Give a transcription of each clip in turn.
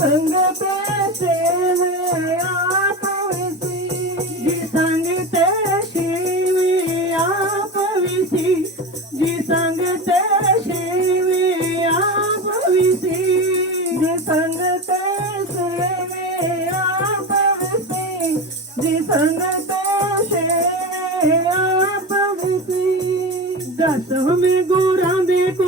संग पे मेरा पविसी जी संग ते मेरा जी संग ते मेरा पविसी जी संग ते दस में गोरा देखो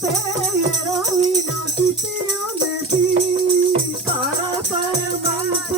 ਤੇ ਯਾਰਾਂ ਵੀ ਨਾ ਕੀਤੀਆਂ ਮੈਂ ਵੀ ਸਾਰਾ ਪਰਵਾਹ